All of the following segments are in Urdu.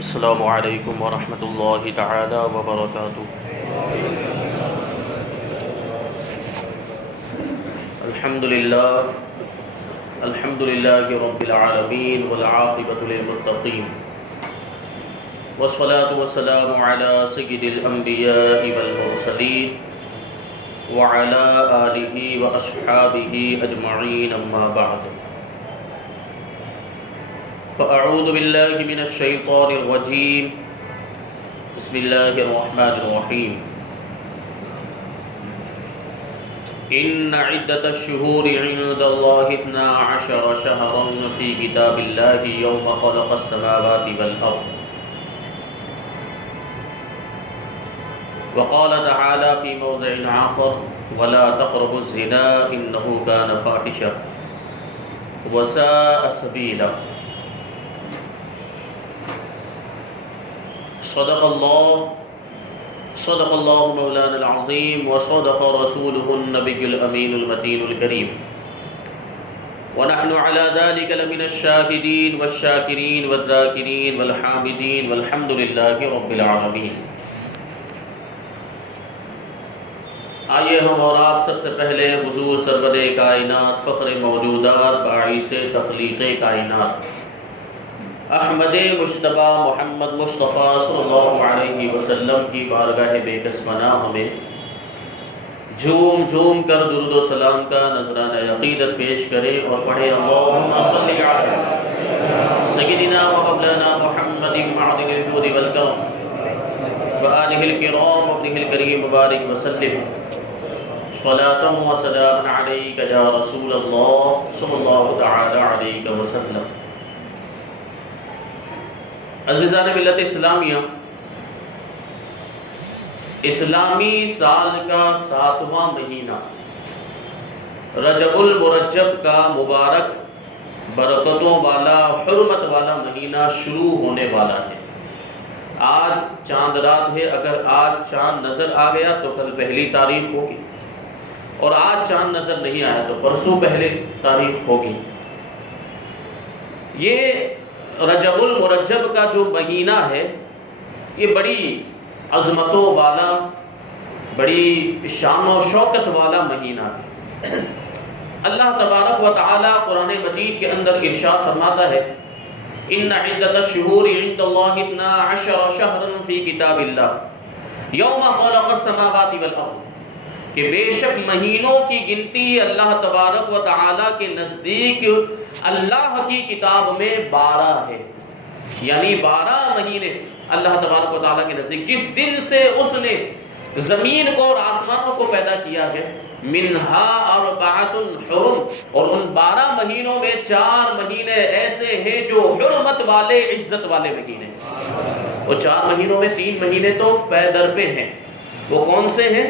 السلام علیکم ورحمۃ اللہ تعالی وبرکاتہ۔ الحمد للہ رب العالمین والعاقبۃ للمتقین، والصلاة والسلام علی سید الانبیاء والمرسلین وعلی آلہ واصحابہ اجمعین، اما بعد، فاعوذ باللہ من الشیطان الرجیم، بسم اللہ الرحمن الرحیم۔ ان عدۃ الشہور عند اللہ 12 شہرا فی کتاب اللہ یوم خلق السماوات والارض، وقال تعالی فی موضع آخر ولا تقربوا الزنا انہ کان فاحشہ وساء سبیلا۔ صدق اللہ مولانا العظیم وصدق رسولہ النبی الامین المتین الکریم، ونحن على ذلك لمن الشاہدین والشاکرین والذاکرین والحامدین والحمد للہ رب العالمین۔ آئیے ہم اور آپ سب سے پہلے حضور سرور کائنات، فخر موجودات، باعث تخلیق کائنات، احمد مجتبی محمد مصطفیٰ صلی اللہ علیہ وسلم کی بارگاہ بے کس پناہ میں جھوم جھوم کر درود و سلام کا نذرانہ عقیدت پیش کریں اور پڑھیں اللہم صلی علی سیدنا و مولانا محمد معدن الجود والکرم وآلہ الکرام وابنہ الکریم مبارک وسلم صلاۃ و سلام علیک یا رسول اللہ صلی اللہ تعالی علیہ وسلم۔ عزیزان ملت اسلامیہ، اسلامی سال کا 7واں مہینہ رجب المرجب کا مبارک برکتوں والا حرمت والا مہینہ شروع ہونے والا ہے۔ آج چاند رات ہے، اگر آج چاند نظر آ گیا تو کل پہلی تاریخ ہوگی، اور آج چاند نظر نہیں آیا تو پرسوں پہلی تاریخ ہوگی۔ یہ رجب المرجب کا جو مہینہ ہے یہ بڑی عظمتوں والا، بڑی شان و شوکت والا مہینہ ہے۔ اللہ تبارک و تعالی قرآن مجید کے اندر ارشاد فرماتا ہے ان عدۃ الشہور عند اللہ 12 شہرا فی کتاب اللہ یوم خلق السماوات والارض، کہ بے شک مہینوں کی گنتی اللہ تبارک و تعالی کے نزدیک اللہ کی کتاب میں 12 ہے، یعنی 12 مہینے اللہ تبارک و تعالیٰ کے نزدیک جس دن سے اس نے زمین کو اور آسمانوں کو پیدا کیا ہے، منہا اربعۃ حرم، اور ان 12 مہینوں میں 4 مہینے ایسے ہیں جو حرمت والے، عزت والے مہینے۔ وہ 4 مہینوں میں 3 مہینے تو پے در پہ ہیں، وہ کون سے ہیں؟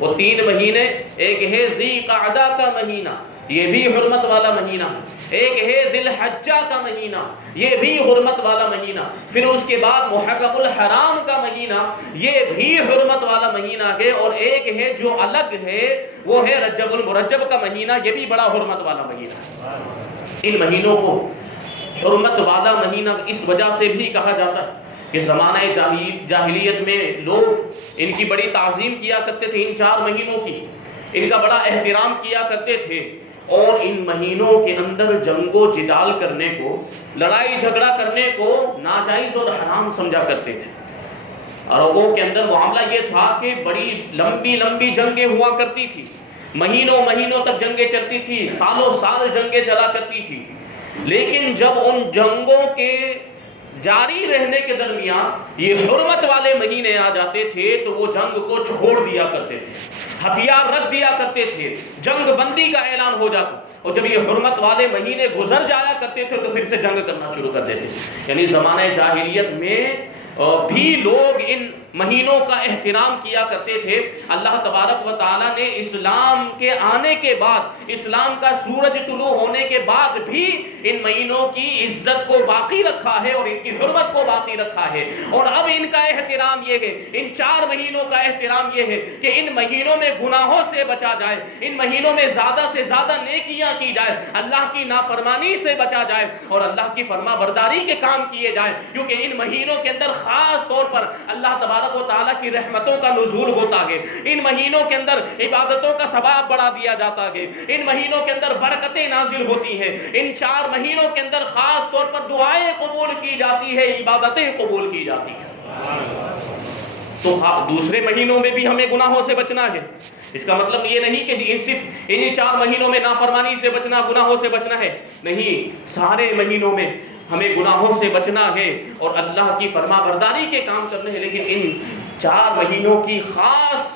وہ 3 مہینے، ایک ہے ذی قعدہ کا مہینہ، یہ بھی حرمت والا مہینہ ہے، ایک ہے ذی الحجہ کا مہینہ، یہ بھی حرمت والا مہینہ، پھر اس کے بعد محرم الحرام کا مہینہ، یہ بھی حرمت والا مہینہ ہے، اور ایک ہے جو الگ ہے وہ ہے رجب المرجب کا مہینہ، یہ بھی بڑا حرمت والا مہینہ ہے۔ ان مہینوں کو حرمت والا مہینہ اس وجہ سے بھی کہا جاتا ہے کہ زمانہ جاہلیت میں لوگ ان کی بڑی تعظیم کیا کرتے تھے، ان 4 مہینوں کی ان کا بڑا احترام کیا کرتے تھے، اور ان مہینوں کے اندر جنگ و جدال کرنے کو، لڑائی جھگڑا کرنے کو ناجائز اور حرام سمجھا کرتے تھے۔ عربوں کے اندر معاملہ یہ تھا کہ بڑی لمبی لمبی جنگیں ہوا کرتی تھی، مہینوں مہینوں تک جنگیں چلتی تھی، سالوں سال جنگیں چلا کرتی تھی، لیکن جب ان جنگوں کے جاری رہنے کے درمیان یہ حرمت والے مہینے آ جاتے تھے تو وہ جنگ کو چھوڑ دیا کرتے تھے، ہتھیار رکھ دیا کرتے تھے، جنگ بندی کا اعلان ہو جاتا، اور جب یہ حرمت والے مہینے گزر جایا کرتے تھے تو پھر سے جنگ کرنا شروع کر دیتے۔ یعنی زمانہ جاہلیت میں بھی لوگ ان مہینوں کا احترام کیا کرتے تھے، اللہ تبارک و تعالیٰ نے اسلام کے آنے کے بعد، اسلام کا سورج طلوع ہونے کے بعد بھی ان مہینوں کی عزت کو باقی رکھا ہے اور ان کی حرمت کو باقی رکھا ہے۔ اور اب ان کا احترام یہ ہے، ان 4 مہینوں کا احترام یہ ہے کہ ان مہینوں میں گناہوں سے بچا جائے، ان مہینوں میں زیادہ سے زیادہ نیکیاں کی جائے، اللہ کی نافرمانی سے بچا جائے اور اللہ کی فرما برداری کے کام کیے جائیں، کیونکہ ان مہینوں کے اندر خاص طور پر اللہ تبارک و تعالیٰ کی رحمتوں کا نزول ہوتا ہے، ان مہینوں کے اندر عبادتوں کا ثواب بڑھا دیا جاتا ہے، ان مہینوں کے اندر برکتیں نازل ہوتی ہیں، ان 4 مہینوں کے اندر خاص طور پر دعائیں قبول کی جاتی ہے، عبادتیں قبول کی جاتی ہیں۔ تو دوسرے مہینوں میں بھی ہمیں گناہوں سے بچنا ہے۔ اس کا مطلب یہ نہیں کہ صرف انہی 4 مہینوں میں نافرمانی سے بچنا، گناہوں سے بچنا ہے، نہیں، سارے مہینوں میں ہمیں گناہوں سے بچنا ہے اور اللہ کی فرما برداری کے کام کرنے ہیں، لیکن ان 4 مہینوں کی خاص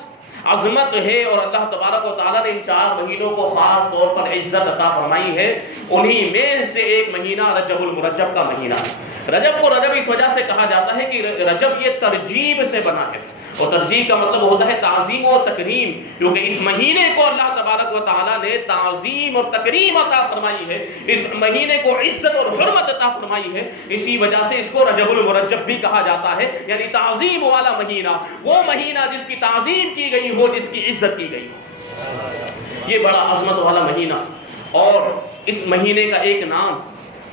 عظمت ہے اور اللہ تبارک و تعالیٰ نے ان 4 مہینوں کو خاص طور پر عزت عطا فرمائی ہے۔ انہی میں سے ایک مہینہ رجب المرجب کا مہینہ ہے۔ رجب کو رجب اس وجہ سے کہا جاتا ہے کہ رجب یہ ترجیب سے بنا ہے، اور ترجیب کا مطلب ہوتا ہے تعظیم و تکریم، کیونکہ اس مہینے کو اللہ تبارک و تعالیٰ نے تعظیم اور تکریم عطا فرمائی ہے، اس مہینے کو عزت اور حرمت عطا فرمائی ہے، اسی وجہ سے اس کو رجب المرجب بھی کہا جاتا ہے، یعنی تعظیم والا مہینہ، وہ مہینہ جس کی تعظیم کی گئی ہو، جس کی عزت کی گئی ہو۔ یہ بڑا عظمت والا مہینہ، اور اس مہینے کا ایک نام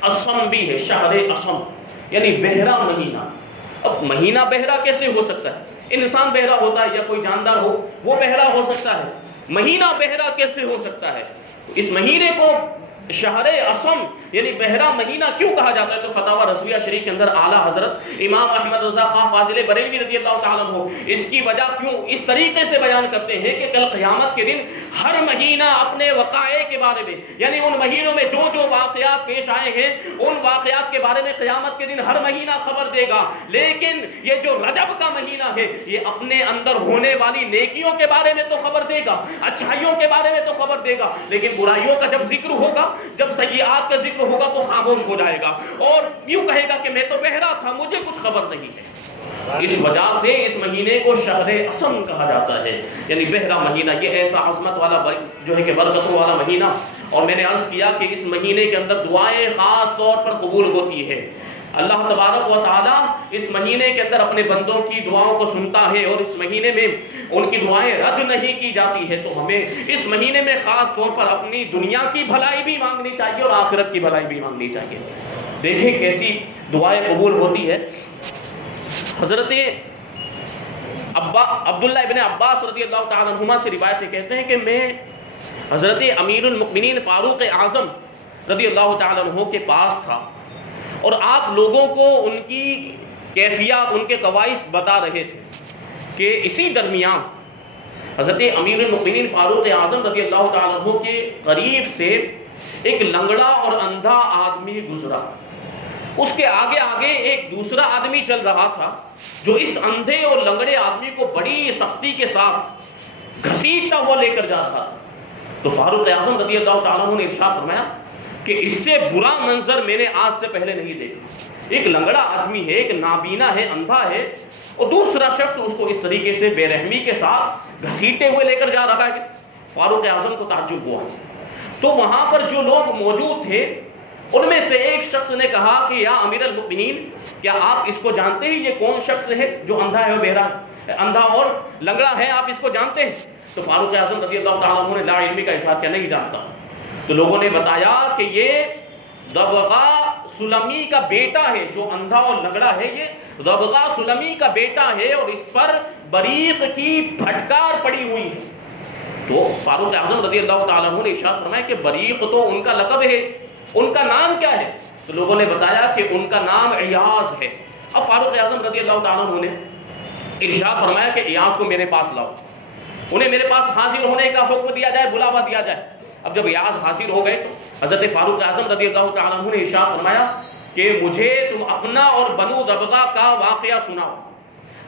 اسم بھی ہے، شہر اسم، یعنی بہرا مہینہ۔ اب مہینہ بہرا کیسے ہو سکتا ہے؟ انسان بہرا ہوتا ہے یا کوئی جاندار ہو وہ بہرا ہو سکتا ہے، مہینہ بہرا کیسے ہو سکتا ہے؟ اس مہینے کو شہر اسم یعنی بہرا مہینہ کیوں کہا جاتا ہے؟ تو فتاوی رضویہ شریف کے اندر اعلیٰ حضرت امام احمد رضا خان فاضل بریلوی رضی اللہ تعالیٰ عنہ اس کی وجہ کیوں اس طریقے سے بیان کرتے ہیں کہ کل قیامت کے دن ہر مہینہ اپنے وقائع کے بارے میں، یعنی ان مہینوں میں جو جو واقعات پیش آئے ہیں ان واقعات کے بارے میں قیامت کے دن ہر مہینہ خبر دے گا، لیکن یہ جو رجب کا مہینہ ہے یہ اپنے اندر ہونے والی نیکیوں کے بارے میں تو خبر دے گا، اچھائیوں کے بارے میں تو خبر دے گا، لیکن برائیوں کا جب ذکر ہوگا، جب سیئات کا ذکر ہوگا تو خاموش ہو جائے گا اور یوں کہے گا کہ میں تو بہرا تھا، مجھے کچھ خبر نہیں ہے۔ اس وجہ سے اس مہینے کو شہر اسم کہا جاتا ہے، یعنی بہرا مہینہ۔ یہ ایسا عظمت والا جو ہے کہ برکتوں والا مہینہ، اور میں نے عرض کیا کہ اس مہینے کے اندر دعائیں خاص طور پر قبول ہوتی ہے۔ اللہ تبارک و تعالیٰ اس مہینے کے اندر اپنے بندوں کی دعاؤں کو سنتا ہے اور اس مہینے میں ان کی دعائیں رد نہیں کی جاتی ہے، تو ہمیں اس مہینے میں خاص طور پر اپنی دنیا کی بھلائی بھی مانگنی چاہیے اور آخرت کی بھلائی بھی مانگنی چاہیے۔ دیکھیں کیسی دعائیں قبول ہوتی ہے۔ حضرت عبداللہ ابن عباس رضی اللہ تعالیٰ عنہما سے روایت کہتے ہیں کہ میں حضرت امیر المؤمنین فاروق اعظم رضی اللہ تعالیٰ عنہ کے پاس تھا اور آپ لوگوں کو ان کی کیفیات، ان کے طوائف بتا رہے تھے کہ اسی درمیان حضرت امیر المؤمنین فاروق اعظم رضی اللہ تعالیٰ عنہ کے قریب سے ایک لنگڑا اور اندھا آدمی گزرا، اس کے آگے آگے ایک دوسرا آدمی چل رہا تھا جو اس اندھے اور لنگڑے آدمی کو بڑی سختی کے ساتھ گھسیٹتا ہوا لے کر جا رہا تھا۔ تو فاروق اعظم رضی اللہ تعالیٰ عنہ نے ارشاد فرمایا کہ اس سے برا منظر میں نے آج سے پہلے نہیں دیکھا۔ ایک لنگڑا آدمی ہے، ایک نابینا ہے، اندھا ہے، اور دوسرا شخص اس کو اس طریقے سے بے رحمی کے ساتھ گھسیٹے ہوئے لے کر جا رہا ہے۔ فاروق اعظم کو تعجب ہوا، تو وہاں پر جو لوگ موجود تھے ان میں سے ایک شخص نے کہا کہ یا امیر المؤمنین، کیا آپ اس کو جانتے ہیں؟ یہ کون شخص ہے جو اندھا ہے اور بہرا ہے، اندھا اور لنگڑا ہے، آپ اس کو جانتے ہیں؟ تو فاروق اعظم رضی اللہ تعالیٰ عنہ نے لا علمی کا اظہار کیا، نہیں جانتا۔ تو لوگوں نے بتایا کہ یہ ضبغہ سلمی کا بیٹا ہے، جو اندھا اور لنگڑا ہے یہ ضبغہ سلمی کا بیٹا ہے اور اس پر بریق کی پھٹکار پڑی ہوئی ہے۔ تو فاروق اعظم رضی اللہ تعالیٰ عنہ نے ارشاد فرمایا کہ بریق تو ان کا لقب ہے، ان کا نام کیا ہے؟ تو لوگوں نے بتایا کہ ان کا نام ایاز ہے۔ اب فاروق اعظم رضی اللہ تعالیٰ عنہ نے ارشاد فرمایا کہ ایاز کو میرے پاس لاؤ، انہیں میرے پاس حاضر ہونے کا حکم دیا جائے، بلاوا دیا جائے۔ اب جب ایاز حاضر ہو گئے تو حضرت فاروق اعظم رضی اللہ تعالیٰ عنہ نے ارشاد فرمایا کہ مجھے تم اپنا اور بنو ضبغہ کا واقعہ سناؤ،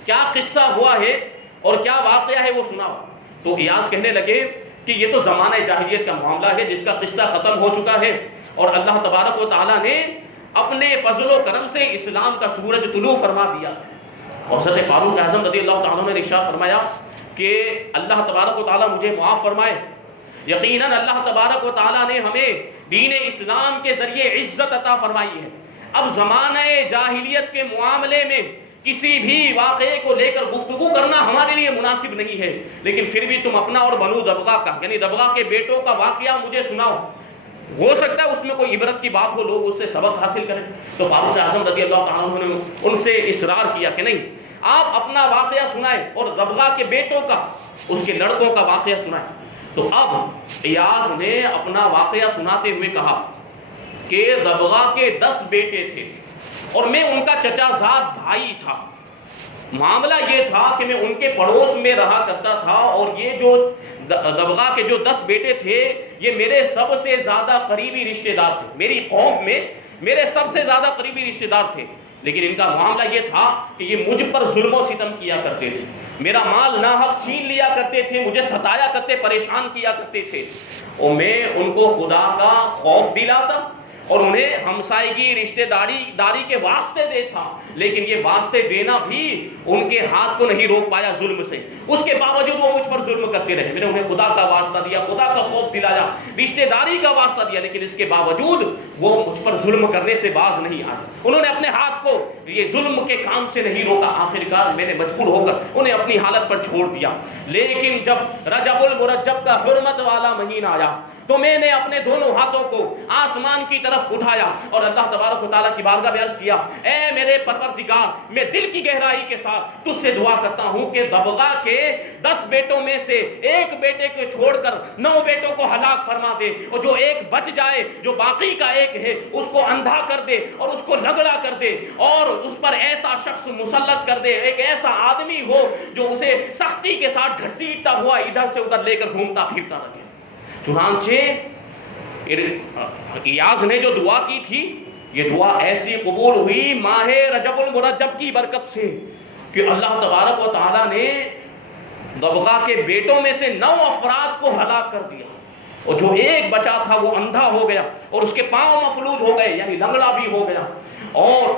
کیا قصہ ہوا ہے اور کیا واقعہ ہے وہ سناؤ۔ تو ایاز کہنے لگے کہ یہ تو زمانہ جاہلیت کا معاملہ ہے جس کا قصہ ختم ہو چکا ہے، اور اللہ تبارک و تعالیٰ نے اپنے فضل و کرم سے اسلام کا سورج طلوع فرما دیا۔ اور حضرت فاروق اعظم رضی اللہ تعالیٰ نے ارشاد فرمایا کہ اللہ تبارک و تعالیٰ مجھے معاف فرمائے، یقیناً اللہ تبارک و تعالیٰ نے ہمیں دین اسلام کے ذریعے عزت عطا فرمائی ہے۔ اب زمانہ جاہلیت کے معاملے میں کسی بھی واقعے کو لے کر گفتگو کرنا ہمارے لیے مناسب نہیں ہے، لیکن پھر بھی تم اپنا اور بنو دبغہ کا یعنی دبغہ کے بیٹوں کا واقعہ مجھے سناؤ، ہو سکتا ہے اس میں کوئی عبرت کی بات ہو، لوگ اس سے سبق حاصل کریں۔ تو فاروق اعظم رضی اللہ تعالیٰ عنہ نے ان سے اصرار کیا کہ نہیں، آپ اپنا واقعہ سنائیں اور دبغہ کے بیٹوں کا، اس کے لڑکوں کا واقعہ سنائیں۔ تو اب ایاز نے اپنا واقعہ سناتے ہوئے کہا کہ دبغہ کے 10 بیٹے تھے اور میں ان کا چچا زاد بھائی تھا۔ معاملہ یہ تھا کہ میں ان کے پڑوس میں رہا کرتا تھا، اور یہ جو دبغہ کے جو 10 بیٹے تھے یہ میرے سب سے زیادہ قریبی رشتہ دار تھے، میری قوم میں میرے سب سے زیادہ قریبی رشتہ دار تھے، لیکن ان کا معاملہ یہ تھا کہ یہ مجھ پر ظلم و ستم کیا کرتے تھے، میرا مال ناحق چھین لیا کرتے تھے، مجھے ستایا کرتے، پریشان کیا کرتے تھے، اور میں ان کو خدا کا خوف دلاتا اور انہیں ہمسائیگی رشتہ داری کے واسطے دیتا، لیکن یہ واسطے دینا بھی ان کے ہاتھ کو نہیں روک پایا ظلم سے، اس کے باوجود وہ مجھ پر ظلم کرتے رہے۔ میں نے انہیں خدا کا واسطہ دیا، خدا کا خوف دلایا، رشتہ داری کا واسطہ دیا، لیکن اس کے باوجود وہ مجھ پر ظلم کرنے سے باز نہیں آئے، انہوں نے اپنے ہاتھ کو یہ ظلم کے کام سے نہیں روکا، آخرکار میں نے مجبور ہو کر انہیں اپنی حالت پر چھوڑ دیا۔ لیکن جب رجب المرجب کا حرمت والا مہینہ آیا تو میں نے اپنے دونوں ہاتھوں کو آسمان کی طرف اٹھایا اور اللہ تبارک و تعالیٰ کی بارگاہ میں عرض کیا، اے میرے پروردگار، میں دل کی گہرائی کے ساتھ تجھ سے دعا کرتا ہوں کہ دبغہ کے 10 بیٹوں میں سے ایک بیٹے کو چھوڑ کر 9 بیٹوں کو ہلاک فرما دے، اور جو ایک بچ جائے، جو باقی کا ایک ہے، اس کو اندھا کر دے اور اس کو لنگڑا کر دے، اور اس پر ایسا شخص مسلط کر دے، ایک ایسا آدمی ہو جو اسے سختی کے ساتھ گھسیٹتا ہوا ادھر سے ادھر لے کر گھومتا پھرتا رہے۔ چنانچہ ایاز نے جو دعا کی تھی یہ دعا ایسی قبول ہوئی ماہ رجب المرجب کی برکت سے کہ اللہ تبارک و تعالیٰ نے دبغہ کے بیٹوں میں سے 9 افراد کو ہلاک کر دیا، اور جو ایک بچا تھا وہ اندھا ہو گیا اور اس کے پاؤں مفلوج ہو گئے، یعنی لنگڑا بھی ہو گیا۔ اور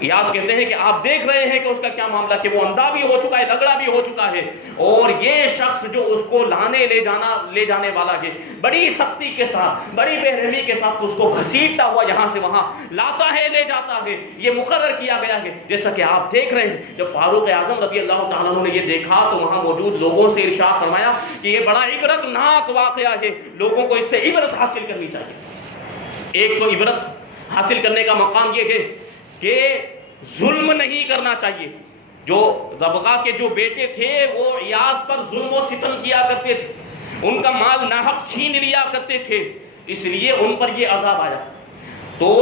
ایاز کہتے ہیں کہ آپ دیکھ رہے ہیں کہ اس کا کیا معاملہ، کہ وہ اندھا بھی ہو چکا ہے، لنگڑا بھی ہو چکا ہے، اور یہ شخص جو اس کو لے جانے والا ہے بڑی سختی کے ساتھ، بڑی بے رحمی کے ساتھ اس کو گھسیٹتا ہوا یہاں سے وہاں لاتا ہے، لے جاتا ہے، یہ مقرر کیا گیا ہے۔ جیسا کہ آپ دیکھ رہے ہیں، جب فاروق اعظم رضی اللہ تعالیٰ عنہ نے یہ دیکھا تو وہاں موجود لوگوں سے ارشاد فرمایا کہ یہ بڑا عبرت ناک واقعہ ہے، لوگوں کو اس سے عبرت حاصل کرنی چاہیے۔ ایک تو عبرت حاصل کرنے کا مقام یہ ہے کہ ظلم نہیں کرنا چاہیے۔ جو دبغہ کے جو بیٹے تھے وہ ایاز پر ظلم و ستم کیا کرتے تھے، ان کا مال ناحق چھین لیا کرتے تھے، اس لیے ان پر یہ عذاب آیا۔ تو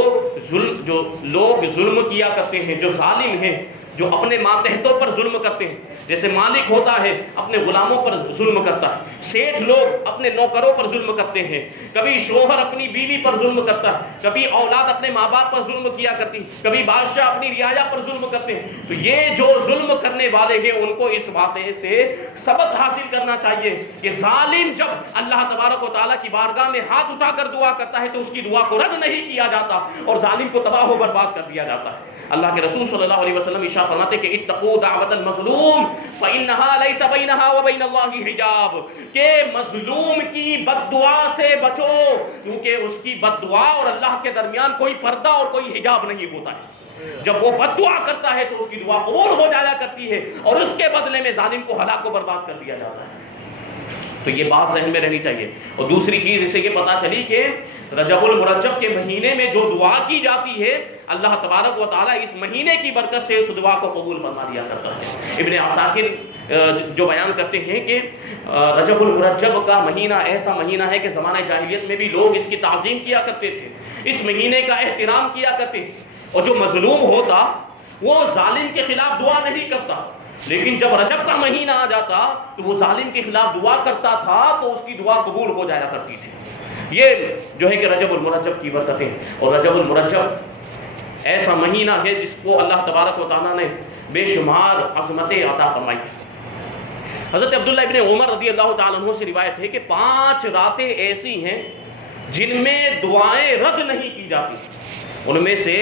جو لوگ ظلم کیا کرتے ہیں، جو ظالم ہیں، جو اپنے ماتحتوں پر ظلم کرتے ہیں، جیسے مالک ہوتا ہے اپنے غلاموں پر ظلم کرتا ہے، سیٹھ لوگ اپنے نوکروں پر ظلم کرتے ہیں، کبھی شوہر اپنی بیوی پر ظلم کرتا ہے، کبھی اولاد اپنے ماں باپ پر ظلم کیا کرتی، کبھی بادشاہ اپنی رعایا پر ظلم کرتے ہیں۔ تو یہ جو ظلم کرنے والے ہیں ان کو اس واقعے سے سبق حاصل کرنا چاہیے کہ ظالم جب اللہ تبارک و تعالیٰ کی بارگاہ میں ہاتھ اٹھا کر دعا کرتا ہے تو اس کی دعا کو رد نہیں کیا جاتا اور ظالم کو تباہ و برباد کر دیا جاتا ہے۔ اللہ کے رسول صلی اللہ علیہ وسلم ارشاد فرماتے کہ اتقوا دعوت المظلوم فإنها ليس بينها وبين الله حجاب، کہ مظلوم کی بد دعا سے بچو کیونکہ اس کی بد دعا اور اللہ کے درمیان کوئی پردہ اور کوئی حجاب نہیں ہوتا ہے۔ جب وہ بد دعا کرتا ہے تو اس کی دعا قبول ہو جایا کرتی ہے اور اس کے بدلے میں ظالم کو ہلاک و برباد کر دیا جاتا ہے۔ تو یہ بات ذہن میں رہنی چاہیے۔ اور دوسری چیز اسے یہ پتہ چلی کہ رجب المرجب کے مہینے میں جو دعا کی جاتی ہے اللہ تبارک و تعالیٰ اس مہینے کی برکت سے اس دعا کو قبول فرما دیا کرتا ہے۔ ابن عساکر جو بیان کرتے ہیں کہ رجب المرجب کا مہینہ ایسا مہینہ ہے کہ زمانہ جاہلیت میں بھی لوگ اس کی تعظیم کیا کرتے تھے، اس مہینے کا احترام کیا کرتے، اور جو مظلوم ہوتا وہ ظالم کے خلاف دعا نہیں کرتا، لیکن جب رجب کا مہینہ آ جاتا تو وہ ظالم کے خلاف دعا کرتا تھا تو اس کی دعا قبول ہو جایا کرتی تھی۔ یہ جو ہے کہ رجب المرجب کی برکتیں، اور رجب المرجب ایسا مہینہ ہے جس کو اللہ تبارک و تعالیٰ نے بے شمار عظمتیں عطا فرمائی۔ حضرت عبداللہ ابن عمر رضی اللہ تعالیٰ عنہ سے روایت ہے کہ 5 راتیں ایسی ہیں جن میں دعائیں رد نہیں کی جاتی۔ ان میں سے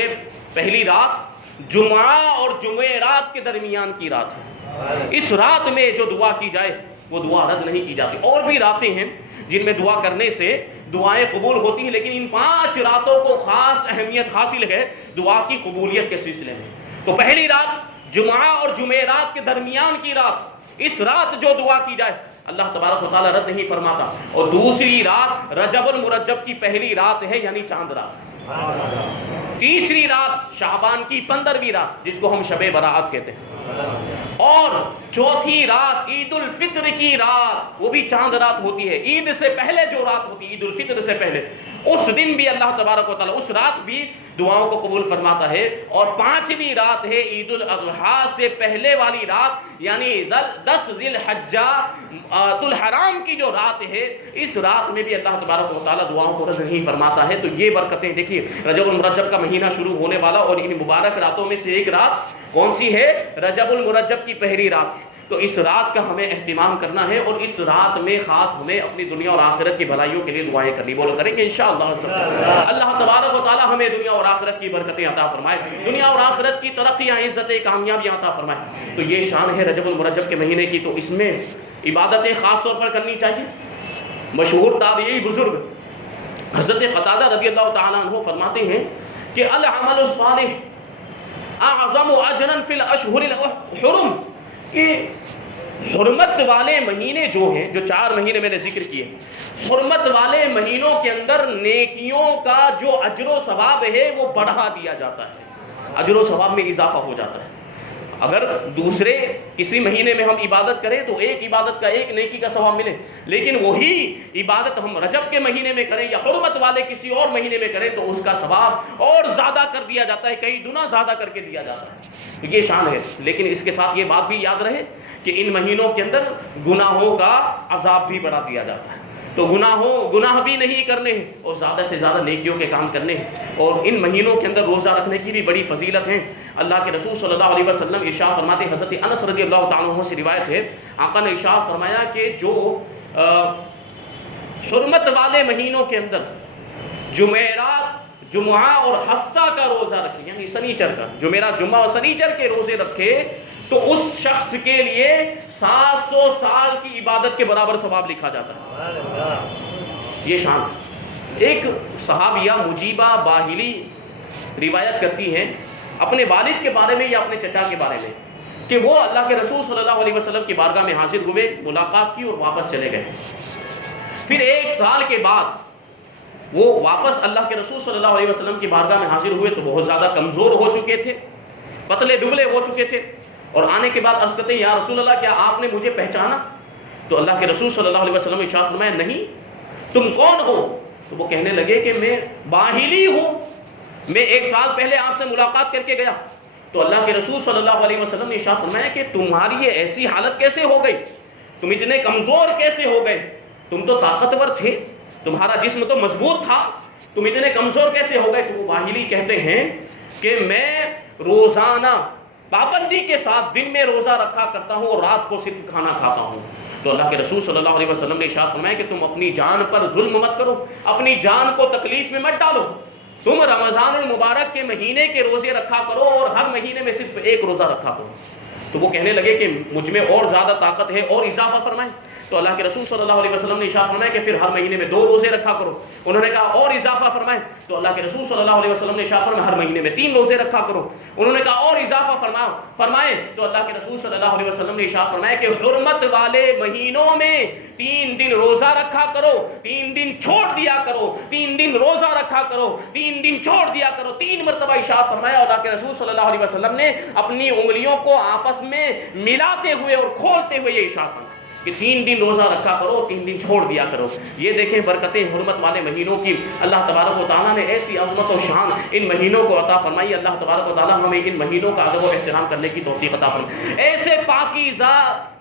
پہلی رات جمعہ اور جمعرات کے درمیان کی رات ہے. اس رات میں جو دعا کی جائے وہ دعا رد نہیں کی جاتی. اور بھی راتیں ہیں جن میں دعا کرنے سے دعائیں قبول ہوتی ہیں، لیکن ان 5 راتوں کو خاص اہمیت حاصل ہے دعا کی قبولیت کے سلسلے میں. تو پہلی رات جمعہ اور جمعرات کے درمیان کی رات، اس رات جو دعا کی جائے اللہ تبارک و تعالیٰ رد نہیں فرماتا. اور دوسری رات رجب المرجب کی پہلی رات ہے، یعنی چاند رات. تیسری رات شعبان کی 15ویں رات جس کو ہم شب برات کہتے ہیں. اور چوتھی رات عید الفطر کی رات، وہ بھی چاند رات ہوتی ہے. عید سے پہلے جو رات ہوتی ہے، عید الفطر سے پہلے، اس دن بھی اللہ تبارک و تعالیٰ اس رات بھی دعاؤں کو قبول فرماتا ہے. اور 5ویں رات ہے عید الاضحیٰ سے پہلے والی رات، یعنی 10 ذی الحجہ الحرام کی جو رات ہے، اس رات میں بھی اللہ تبارک و تعالیٰ دعاؤں کو رد نہیں فرماتا ہے. تو یہ برکتیں دیکھیے، رجب المرجب کا مہینہ شروع ہونے والا اور ان مبارک راتوں میں سے ایک رات کون سی ہے؟ رجب المرجب کی پہلی رات ہے. تو اس رات کا ہمیں اہتمام کرنا ہے اور اس رات میں خاص ہمیں اپنی دنیا اور آخرت کی بھلائیوں کے لیے دعائیں کرنی. بولو کریں گے انشاءاللہ. اللہ تبارک و تعالی ہمیں دنیا اور آخرت کی برکتیں عطا فرمائے، دنیا اور آخرت کی ترقیاں، عزتیں، کامیابیاں عطا فرمائے. تو یہ شان ہے رجب المرجب کے مہینے کی. تو اس میں عبادتیں خاص طور پر کرنی چاہیے. مشہور تابعی بزرگ حضرت قتادہ رضی اللہ تعالیٰ عنہ فرماتے ہیں کہ العمل الصالح اعظم اجرا فی الاشہر الحرم، کہ حرمت والے مہینے جو ہیں، جو 4 مہینے میں نے ذکر کیے، حرمت والے مہینوں کے اندر نیکیوں کا جو اجر و ثواب ہے وہ بڑھا دیا جاتا ہے، اجر و ثواب میں اضافہ ہو جاتا ہے. اگر دوسرے کسی مہینے میں ہم عبادت کریں تو ایک عبادت کا ایک نیکی کا ثواب ملے، لیکن وہی عبادت ہم رجب کے مہینے میں کریں یا حرمت والے کسی اور مہینے میں کریں تو اس کا ثواب اور زیادہ کر دیا جاتا ہے، کئی گنا زیادہ کر کے دیا جاتا ہے. یہ شان ہے. لیکن اس کے ساتھ یہ بات بھی یاد رہے کہ ان مہینوں کے اندر گناہوں کا عذاب بھی بڑھا دیا جاتا ہے. تو گناہ بھی نہیں کرنے ہیں اور زیادہ سے زیادہ نیکیوں کے کام کرنے ہیں. اور ان مہینوں کے اندر روزہ رکھنے کی بھی بڑی فضیلت ہے. اللہ کے رسول صلی اللہ علیہ وسلم ارشاد فرماتے ہیں، حضرت انس رضی اللہ تعالیٰ عنہ سے روایت ہے، آقا نے ارشاد فرمایا کہ جو حرمت والے مہینوں کے اندر جمعرات، جمعہ اور ہفتہ کا روزہ رکھے، یعنی سنیچر کا، جمعرات، جمعہ اور سنیچر کے روزے رکھے تو اس شخص کے لیے 700 سال کی عبادت کے برابر ثواب لکھا جاتا ہے. یہ شان. ایک صحابیہ مجیبہ باہلی روایت کرتی ہیں اپنے والد کے بارے میں یا اپنے چچا کے بارے میں کہ وہ اللہ کے رسول صلی اللہ علیہ وسلم کی بارگاہ میں حاضر ہوئے، ملاقات کی اور واپس چلے گئے. پھر 1 سال کے بعد وہ واپس اللہ کے رسول صلی اللہ علیہ وسلم کی بارگاہ میں حاضر ہوئے تو بہت زیادہ کمزور ہو چکے تھے، پتلے دبلے ہو چکے تھے. اور آنے کے بعد عرض کرتے ہیں، یا رسول اللہ کیا آپ نے مجھے پہچانا؟ تو اللہ کے رسول صلی اللہ علیہ وسلم نے ارشاد فرمایا، نہیں، تم کون ہو؟ تو وہ کہنے لگے کہ میں باہلی ہوں، میں 1 سال پہلے آپ سے ملاقات کر کے گیا. تو اللہ کے رسول صلی اللہ علیہ وسلم نے ارشاد فرمایا کہ تمہاری یہ ایسی حالت کیسے ہو گئی؟ تم اتنے کمزور کیسے ہو گئے؟ تم تو طاقتور تھے، تمہارا جسم تو مضبوط تھا، تم اتنے کمزور کیسے ہو گئے؟ تو وہ باہلی کہتے ہیں کہ میں روزانہ پابندی کے ساتھ دن میں روزہ رکھا کرتا ہوں اور رات کو صرف کھانا کھاتا ہوں. تو اللہ کے رسول صلی اللہ علیہ وسلم نے ارشاد فرمایا کہ تم اپنی جان پر ظلم مت کرو، اپنی جان کو تکلیف میں مت ڈالو. تم رمضان المبارک کے مہینے کے روزے رکھا کرو اور ہر مہینے میں صرف 1 روزہ رکھا کرو. تو وہ کہنے لگے کہ مجھ میں اور زیادہ طاقت ہے، اور اضافہ فرمائیں. تو اللہ کے رسول صلی اللہ علیہ وسلم نے ارشاد فرمایا کہ پھر ہر مہینے میں 2 روزے رکھا کرو. انہوں نے کہا اور اضافہ فرمائیں. تو اللہ کے رسول صلی اللہ علیہ وسلم نے ارشاد فرمایا ہر مہینے میں 3 روزے رکھا کرو. انہوں نے کہا اور اضافہ فرمائیں. تو اللہ کے رسول صلی اللہ علیہ وسلم نے ارشاد فرمایا کہ حرمت والے مہینوں میں 3 دن روزہ رکھا کرو، 3 دن چھوڑ دیا کرو، 3 دن روزہ رکھا کرو، 3 دن چھوڑ دیا کرو. 3 مرتبہ ارشاد فرمایا. اور اللہ کے رسول صلی اللہ علیہ وسلم نے اپنی انگلیوں کو آپس میں ملاتے ہوئے اور کھولتے ہوئے یہ ارشاد فرمایا کہ 3 دن روزہ رکھا کرو، 3 دن چھوڑ دیا کرو. یہ دیکھیں برکتیں حرمت والے مہینوں کی. اللہ تبارک و تعالیٰ نے ایسی عظمت و شان ان مہینوں کو عطا فرمائی. اللہ تبارک و تعالیٰ ہمیں ان مہینوں کا ادب و احترام کرنے کی توفیق عطا فرمائے. ایسے پاکیزہ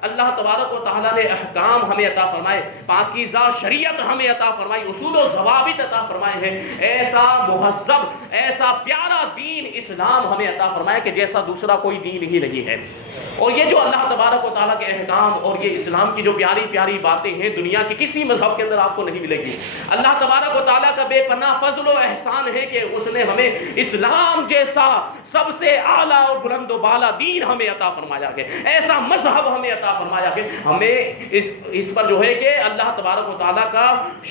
اللہ تبارک و تعالیٰ نے احکام ہمیں عطا فرمائے، پاکیزہ شریعت ہمیں عطا فرمائی، اصول و ضوابط عطا فرمائے ہیں. ایسا مہذب، ایسا پیارا دین اسلام ہمیں عطا فرمایا کہ جیسا دوسرا کوئی دین ہی نہیں ہے. اور یہ جو اللہ تبارک و تعالیٰ کے احکام اور یہ اسلام اسلام کی جو پیاری پیاری باتیں ہیں دنیا کے کسی مذہب کے اندر آپ کو نہیں ملے گی۔ اللہ تبارک و تعالیٰ کا بے پناہ فضل و احسان ہے کہ اس نے ہمیں اسلام جیسا سب سے اعلیٰ اور بلند و بالا دین ہمیں عطا فرمایا ہے، ایسا مذہب ہمیں عطا فرمایا ہے۔ ہمیں اس پر جو ہے کہ اللہ تبارک و تعالیٰ کا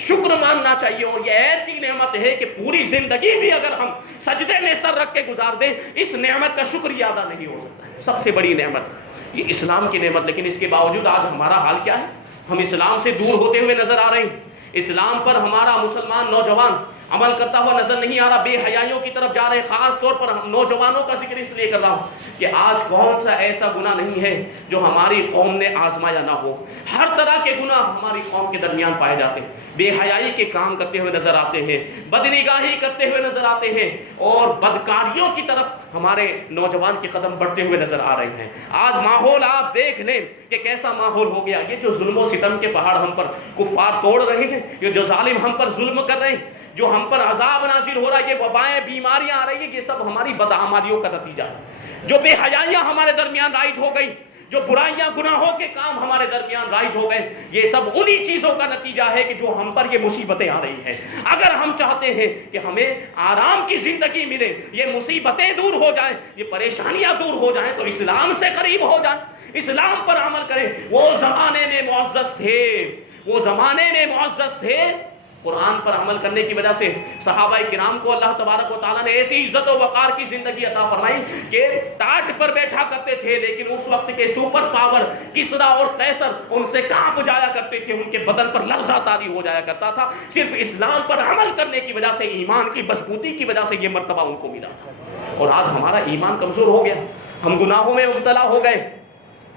شکر ماننا چاہیے، اور یہ ایسی نعمت ہے کہ پوری زندگی بھی اگر ہم سجدے میں سر رکھ کے گزار دیں اس نعمت کا شکریہ ادا نہیں ہو سکتا ہے۔ سب سے بڑی نعمت یہ اسلام کی نعمت، لیکن اس کے باوجود آج ہمارا حال کیا ہے؟ ہم اسلام سے دور ہوتے ہوئے نظر آ رہے ہیں۔ اسلام پر ہمارا مسلمان نوجوان عمل کرتا ہوا نظر نہیں آ رہا، بے حیائیوں کی طرف جا رہے۔ خاص طور پر ہم نوجوانوں کا ذکر اس لیے کر رہا ہوں کہ آج کون سا ایسا گناہ نہیں ہے جو ہماری قوم نے آزمایا نہ ہو۔ ہر طرح کے گناہ ہماری قوم کے درمیان پائے جاتے ہیں، بے حیائی کے کام کرتے ہوئے نظر آتے ہیں، بدنگاہی کرتے ہوئے نظر آتے ہیں، اور بدکاریوں کی طرف ہمارے نوجوان کے قدم بڑھتے ہوئے نظر آ رہے ہیں۔ آج ماحول آپ دیکھ لیں کہ کیسا ماحول ہو گیا۔ یہ جو ظلم و ستم کے پہاڑ ہم پر کفار توڑ رہے ہیں، یہ جو ظالم ہم پر ظلم کر رہے ہیں، جو ہم پر عذاب نازل ہو رہا ہے، یہ وبائیں بیماریاں آ رہی ہیں، یہ سب ہماری بدعمالیوں کا نتیجہ ہے۔ جو بے حیائیاں ہمارے درمیان رائج ہو گئی، جو برائیاں گناہوں کے کام ہمارے درمیان رائج ہو گئے، یہ سب انہی چیزوں کا نتیجہ ہے کہ جو ہم پر یہ مصیبتیں آ رہی ہیں۔ اگر ہم چاہتے ہیں کہ ہمیں آرام کی زندگی ملے، یہ مصیبتیں دور ہو جائیں، یہ پریشانیاں دور ہو جائیں، تو اسلام سے قریب ہو جائیں، اسلام پر عمل کریں۔ وہ زمانے میں معزز تھے، وہ زمانے میں معزز تھے، قرآن پر عمل کرنے کی وجہ سے صحابہ کرام کو اللہ تبارک و تعالیٰ نے ایسی عزت و وقار کی زندگی عطا فرمائی کہ ٹاٹ پر بیٹھا کرتے تھے، لیکن اس وقت کے سپر پاور کسریٰ اور قیصر ان سے کانپ جایا کرتے تھے، ان کے بدن پر لرزہ طاری ہو جایا کرتا تھا۔ صرف اسلام پر عمل کرنے کی وجہ سے، ایمان کی مضبوطی کی وجہ سے یہ مرتبہ ان کو ملا تھا۔ اور آج ہمارا ایمان کمزور ہو گیا، ہم گناہوں میں مبتلا ہو گئے،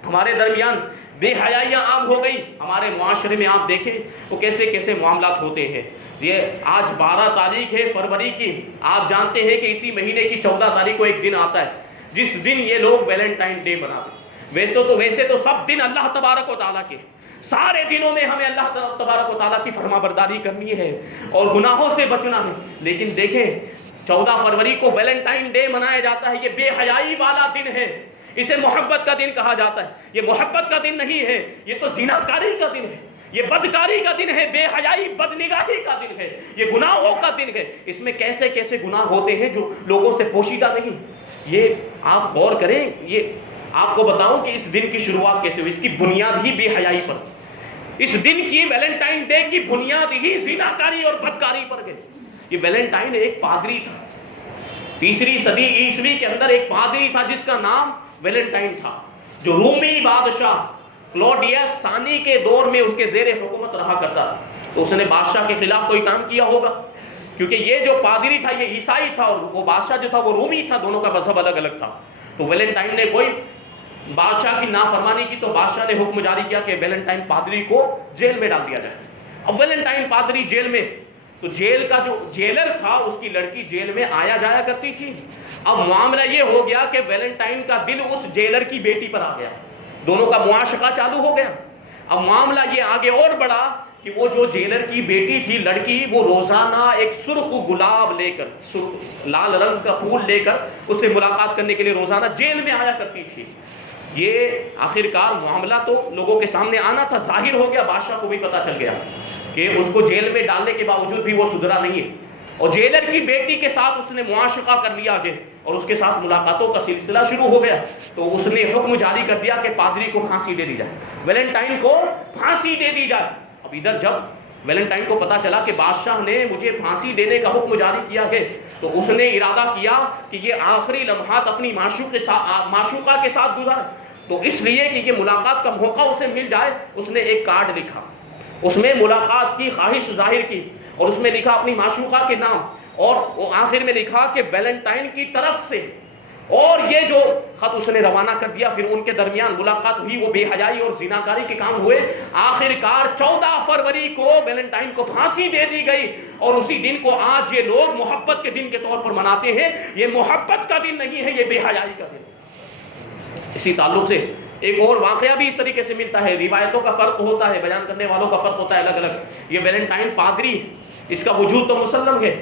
ہمارے درمیان بے حیائیاں عام ہو گئی۔ ہمارے معاشرے میں آپ دیکھیں وہ کیسے کیسے معاملات ہوتے ہیں۔ یہ آج 12 تاریخ ہے فروری کی، آپ جانتے ہیں کہ اسی مہینے کی 14 تاریخ کو ایک دن آتا ہے جس دن یہ لوگ ویلنٹائن ڈے مناتے ہیں۔ ویسے تو سب دن اللہ تبارک و تعالیٰ کے، سارے دنوں میں ہمیں اللہ تبارک و تعالیٰ کی فرما برداری کرنی ہے اور گناہوں سے بچنا ہے، لیکن دیکھیں 14 فروری کو ویلنٹائن ڈے منایا جاتا ہے۔ یہ بے حیائی والا دن ہے، اسے محبت کا دن کہا جاتا ہے۔ یہ محبت کا دن نہیں ہے، یہ تو زناکاری کا دن ہے، یہ بدکاری کا دن ہے، بے حیائی بدنگاہی کا دن ہے، یہ گناہوں کا دن ہے۔ اس میں کیسے کیسے گناہ ہوتے ہیں جو لوگوں سے پوشیدہ نہیں۔ یہ آپ غور کریں، یہ آپ کو بتاؤں کہ اس دن کی شروعات کیسے ہوئی۔ اس کی بنیاد ہی بے حیائی پر، اس دن کی ویلنٹائن ڈے کی بنیاد ہی زناکاری اور بدکاری پر گئی۔ یہ ویلنٹائن ایک پادری تھا، 3 صدی عیسوی کے اندر ایک پادری تھا جس کا نام ویلنٹائن تھا، جو رومی بادشاہ کلوڈیس ثانی کے دور میں اس کے زیر حکومت رہا کرتا تھا۔ تو اس نے بادشاہ کے خلاف کوئی کام کیا ہوگا، کیونکہ یہ جو پادری تھا یہ عیسائی تھا اور وہ بادشاہ جو تھا وہ رومی تھا، دونوں کا مذہب الگ الگ تھا۔ تو ویلنٹائن نے کوئی بادشاہ کی نافرمانی کی تو بادشاہ نے حکم جاری کیا کہ ویلنٹائن پادری کو جیل میں ڈال دیا جائے۔ اب ویلنٹائن پادری جیل میں، تو جیل کا جو جیلر تھا اس کی لڑکی جیل میں آیا جایا کرتی تھی۔ اب معاملہ یہ ہو گیا کہ ویلنٹائن کا دل اس جیلر کی بیٹی پر آ گیا، دونوں کا معاشقہ چالو ہو گیا۔ اب معاملہ یہ آگے اور بڑھا کہ وہ جو جیلر کی بیٹی تھی لڑکی، وہ روزانہ ایک سرخ گلاب لے کر، سرخ لال رنگ کا پھول لے کر اس سے ملاقات کرنے کے لیے روزانہ جیل میں آیا کرتی تھی۔ یہ آخرکار معاملہ تو لوگوں کے سامنے آنا تھا، ظاہر ہو گیا، بادشاہ کو بھی پتا چل گیا کہ اس کو جیل میں ڈالنے کے باوجود بھی وہ سدھرا نہیں ہے، اور جیلر کی بیٹی کے ساتھ اس نے معاشقہ کر لیا آگے، اور اس کے ساتھ ملاقاتوں کا سلسلہ شروع ہو گیا۔ تو اس نے حکم جاری کر دیا کہ پادری کو پھانسی دے دی جائے، ویلنٹائن کو پھانسی دے دی جائے۔ اب ادھر جب ویلنٹائن کو پتا چلا کہ بادشاہ نے مجھے پھانسی دینے کا حکم جاری کیا ہے، تو اس نے ارادہ کیا کہ یہ آخری لمحات اپنی معشوقہ کے ساتھ گزارے۔ تو اس لیے کہ یہ ملاقات کا موقع اسے مل جائے، اس نے ایک کارڈ لکھا، اس میں ملاقات کی خواہش ظاہر کی، اور اس میں لکھا اپنی معشوقہ کے نام، اور آخر میں لکھا کہ ویلنٹائن کی طرف سے، اور یہ جو خط اس نے روانہ کر دیا۔ پھر ان کے درمیان ملاقات ہوئی، وہ بے حیائی اور زناکاری کے کام ہوئے۔ آخرکار 14 فروری کو ویلنٹائن کو پھانسی دے دی گئی، اور اسی دن کو آج یہ لوگ محبت کے دن کے طور پر مناتے ہیں۔ یہ محبت کا دن نہیں ہے، یہ بے حیائی کا دن ہے۔ اسی تعلق سے ایک اور واقعہ بھی اس طریقے سے ملتا ہے، روایتوں کا فرق ہوتا ہے، بیان کرنے والوں کا فرق ہوتا ہے الگ الگ۔ یہ ویلنٹائن پادری، اس کا وجود تو مسلم ہے،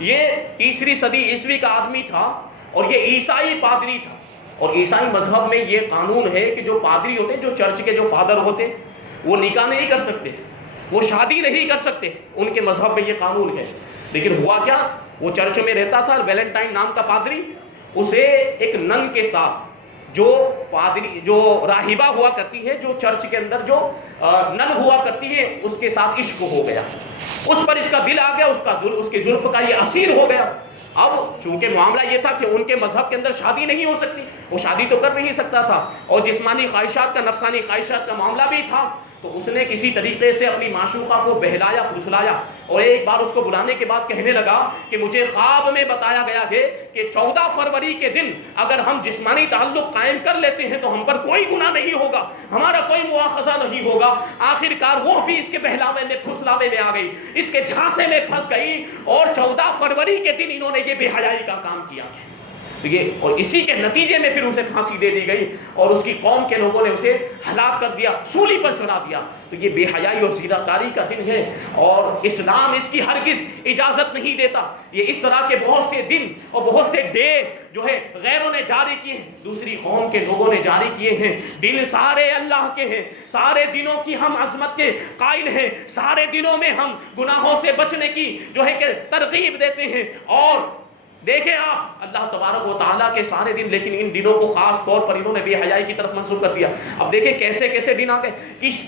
یہ 3 صدی عیسوی کا آدمی تھا، اور یہ عیسائی پادری تھا۔ اور عیسائی مذہب میں یہ قانون ہے کہ جو پادری ہوتے ہیں، جو چرچ کے جو فادر ہوتے ہیں، وہ نکاح نہیں کر سکتے، وہ شادی نہیں کر سکتے، ان کے مذہب میں یہ قانون ہے۔ لیکن ہوا کیا، وہ چرچ میں رہتا تھا، ویلنٹائن نام کا پادری، اسے ایک نن کے ساتھ، جو پادری جو راہبہ ہوا کرتی ہے، جو چرچ کے اندر جو نن ہوا کرتی ہے، اس کے ساتھ عشق ہو گیا، اس پر اس کا دل آ گیا، اس کے زلف کا یہ اسیر ہو گیا۔ اب چونکہ معاملہ یہ تھا کہ ان کے مذہب کے اندر شادی نہیں ہو سکتی، وہ شادی تو کر نہیں سکتا تھا، اور جسمانی خواہشات کا، نفسانی خواہشات کا معاملہ بھی تھا، تو اس نے کسی طریقے سے اپنی معشوقہ کو بہلایا پھسلایا، اور ایک بار اس کو بلانے کے بعد کہنے لگا کہ مجھے خواب میں بتایا گیا ہے کہ 14 فروری کے دن اگر ہم جسمانی تعلق قائم کر لیتے ہیں تو ہم پر کوئی گناہ نہیں ہوگا، ہمارا کوئی مواخذہ نہیں ہوگا۔ آخرکار وہ بھی اس کے بہلاوے میں پھسلاوے میں آ گئی، اس کے جھانسے میں پھنس گئی، اور 14 فروری کے دن انہوں نے یہ بے حیائی کا کام کیا، اور اسی کے نتیجے میں پھر اسے پھانسی دے دی گئی، اور اس کی قوم کے لوگوں نے اسے ہلاک کر دیا، سولی پر چڑھا دیا۔ تو یہ بے حیائی اور زیناکاری کا دن ہے، اور اسلام اس کی ہرگز اجازت نہیں دیتا۔ یہ اس طرح کے بہت سے دن اور بہت سے ڈے جو ہے غیروں نے جاری کیے ہیں، دوسری قوم کے لوگوں نے جاری کیے ہیں۔ دن سارے اللہ کے ہیں، سارے دنوں کی ہم عظمت کے قائل ہیں، سارے دنوں میں ہم گناہوں سے بچنے کی جو ہے کہ ترغیب دیتے ہیں۔ اور دیکھیں آپ اللہ تبارک و تعالیٰ کے سارے دن، لیکن ان دنوں کو خاص طور پر انہوں نے بے حیائی کی طرف منسوخ کر دیا۔ اب دیکھیں کیسے کیسے دن آ گئے،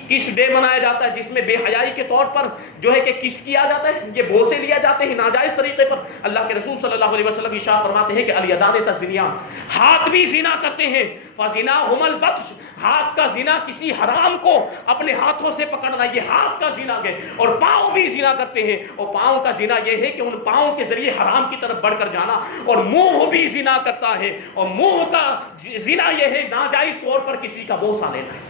کس ڈے منایا جاتا ہے جس میں بے حیائی کے طور پر جو ہے کہ کس کیا جاتا ہے، یہ بوسے لیا جاتے ہیں ناجائز طریقے پر۔ اللہ کے رسول صلی اللہ علیہ وسلم ارشاد فرماتے ہیں کہ الیدان تزنیان، ہاتھ بھی زنا کرتے ہیں، فزناہم البطش، ہاتھ کا زنا کسی حرام کو اپنے ہاتھوں سے پکڑنا، یہ ہاتھ کا زنا ہے، اور پاؤں بھی زنا کرتے ہیں، اور پاؤں کا زنا یہ ہے کہ ان پاؤں کے ذریعے حرام کی طرف بڑھ کر جانا، اور منہ بھی زنا کرتا ہے، اور منہ کا زنا یہ ہے ناجائز طور پر کسی کا بوسہ لینا ہے۔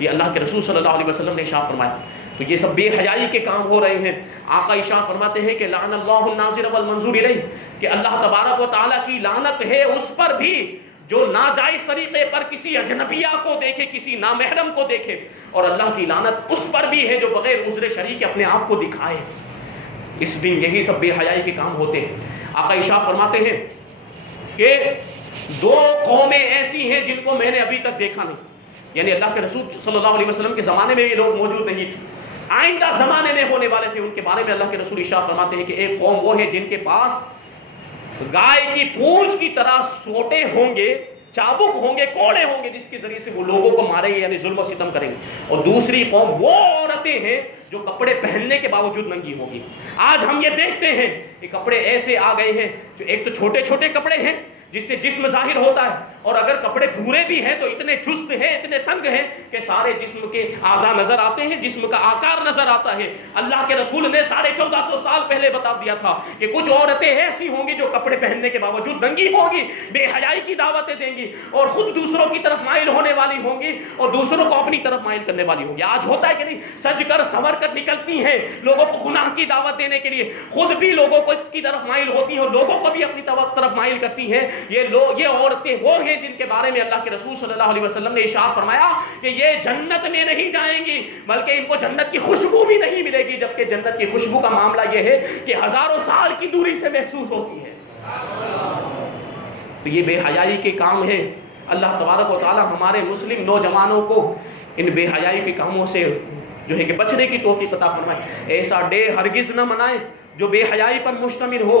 یہ اللہ کے رسول صلی اللہ علیہ وسلم نے ارشاد فرمایا۔ تو یہ سب بے حیائی کے کام ہو رہے ہیں۔ آقا ارشاد فرماتے ہیں کہ لعن اللہ الناظر والمنظور الیہ، کہ اللہ تبارک و تعالیٰ کی لعنت ہے اس پر بھی جو ناجائز طریقے پر کسی اجنبیہ کو دیکھے، کسی نامحرم کو دیکھے، اور اللہ کی لعنت اس پر بھی ہے جو بغیر عذر شرعی کے اپنے آپ کو دکھائے۔ اس دن یہی سب بے حیائی کے کام ہوتے ہیں۔ آقا ارشاد فرماتے ہیں کہ 2 قومیں ایسی ہیں جن کو میں نے ابھی تک دیکھا نہیں، یعنی اللہ کے رسول صلی اللہ علیہ وسلم کے زمانے میں یہ لوگ موجود نہیں تھے، آئندہ زمانے میں ہونے والے تھے، ان کے بارے میں اللہ کے رسول ارشاد فرماتے ہیں کہ ایک قوم وہ ہے جن کے پاس گائے کی پونچھ کی طرح سوٹے ہوں گے، چابک ہوں گے، کوڑے ہوں گے، جس کے ذریعے سے وہ لوگوں کو ماریں گے، یعنی ظلم و ستم کریں گے۔ اور دوسری قوم وہ عورتیں ہیں جو کپڑے پہننے کے باوجود ننگی ہوگی۔ آج ہم یہ دیکھتے ہیں کہ کپڑے ایسے آ گئے ہیں جو ایک تو چھوٹے چھوٹے کپڑے ہیں جس سے جسم ظاہر ہوتا ہے، اور اگر کپڑے پورے بھی ہیں تو اتنے چست ہیں، اتنے تنگ ہیں کہ سارے جسم کے اعضاء نظر آتے ہیں، جسم کا آکار نظر آتا ہے۔ اللہ کے رسول نے 1450 سال پہلے بتا دیا تھا کہ کچھ عورتیں ایسی ہوں گی جو کپڑے پہننے کے باوجود ننگی ہوں گی، بے حیائی کی دعوتیں دیں گی، اور خود دوسروں کی طرف مائل ہونے والی ہوں گی، اور دوسروں کو اپنی طرف مائل کرنے والی ہوں گی۔ آج ہوتا ہے کہ نہیں، سج کر سنور کر نکلتی ہیں لوگوں کو گناہ کی دعوت دینے کے لیے، خود بھی لوگوں کو کی طرف مائل ہوتی ہیں اور لوگوں کو بھی اپنی طرف مائل کرتی ہیں۔ یہ عورتیں وہ ہیں جن کے بارے میں اللہ کے رسول صلی اللہ علیہ وسلم نے ارشاد فرمایا کہ یہ جنت میں نہیں جائیں گی، بلکہ ان کو جنت کی خوشبو بھی نہیں ملے گی، جبکہ جنت کی خوشبو کا معاملہ یہ ہے کہ ہزاروں سال کی دوری سے محسوس ہوتی ہے۔ تو یہ بے حیائی کے کام ہے۔ اللہ تبارک و تعالی ہمارے مسلم نوجوانوں کو ان بے حیائی کے کاموں سے جو ہے کہ بچنے کی توفیق عطا فرمائے۔ ایسا ڈے ہرگز نہ منائیں جو بے حیائی پر مشتمل ہو۔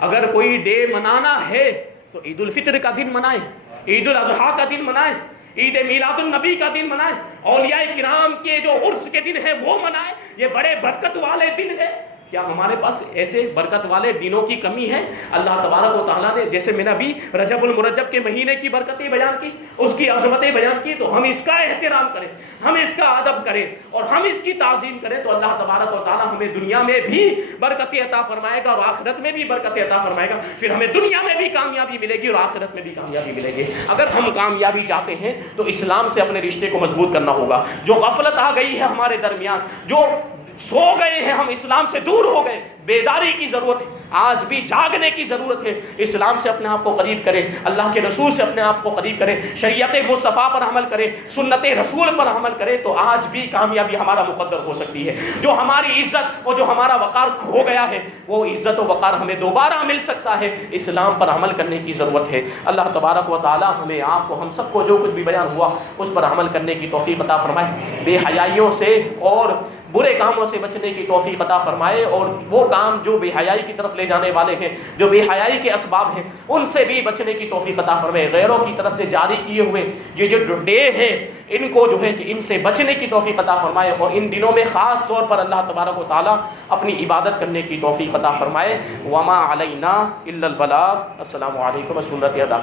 اگر کوئی ڈے منانا ہے تو عید الفطر کا دن منائیں، عید الاضحیٰ کا دن منائیں، عید میلاد النبی کا دن منائیں، اولیاء کرام کے جو عرس کے دن ہے وہ منائیں۔ یہ بڑے برکت والے دن ہے۔ کیا ہمارے پاس ایسے برکت والے دنوں کی کمی ہے؟ اللہ تبارک و تعالیٰ نے، جیسے میں نے ابھی رجب المرجب کے مہینے کی برکتیں بیان کی، اس کی عظمتیں بیان کی، تو ہم اس کا احترام کریں، ہم اس کا ادب کریں، اور ہم اس کی تعظیم کریں، تو اللہ تبارک و تعالیٰ ہمیں دنیا میں بھی برکتیں عطا فرمائے گا اور آخرت میں بھی برکتیں عطا فرمائے گا۔ پھر ہمیں دنیا میں بھی کامیابی ملے گی اور آخرت میں بھی کامیابی ملے گی۔ اگر ہم کامیابی چاہتے ہیں تو اسلام سے اپنے رشتے کو مضبوط کرنا ہوگا۔ جو غفلت آ گئی ہے ہمارے درمیان، جو سو گئے ہیں ہم، اسلام سے دور ہو گئے. بیداری کی ضرورت ہے، آج بھی جاگنے کی ضرورت ہے. اسلام سے اپنے آپ کو قریب کریں، اللہ کے رسول سے اپنے آپ کو قریب کریں، شریعت مصطفیٰ پر عمل کریں، سنت رسول پر عمل کریں، تو آج بھی کامیابی ہمارا مقدر ہو سکتی ہے. جو ہماری عزت اور جو ہمارا وقار کھو گیا ہے، وہ عزت و وقار ہمیں دوبارہ مل سکتا ہے. اسلام پر عمل کرنے کی ضرورت ہے. اللہ تبارک و تعالی ہمیں، آپ کو، ہم سب کو جو کچھ بھی بیان ہوا اس پر عمل کرنے کی توفیق عطا فرمائے. بے حیائیوں سے اور برے کاموں سے بچنے کی توفیق عطا فرمائے، اور وہ کام جو بے حیائی کی طرف لے جانے والے ہیں، جو بے حیائی کے اسباب ہیں، ان سے بھی بچنے کی توفیق عطا فرمائے. غیروں کی طرف سے جاری کیے ہوئے یہ جو ڈے ہیں، ان کو جو ہے کہ ان سے بچنے کی توفیق عطا فرمائے، اور ان دنوں میں خاص طور پر اللہ تبارک و تعالی اپنی عبادت کرنے کی توفیق عطا فرمائے. وما علینا الا البلاغ. السلام علیکم و سنت ادا.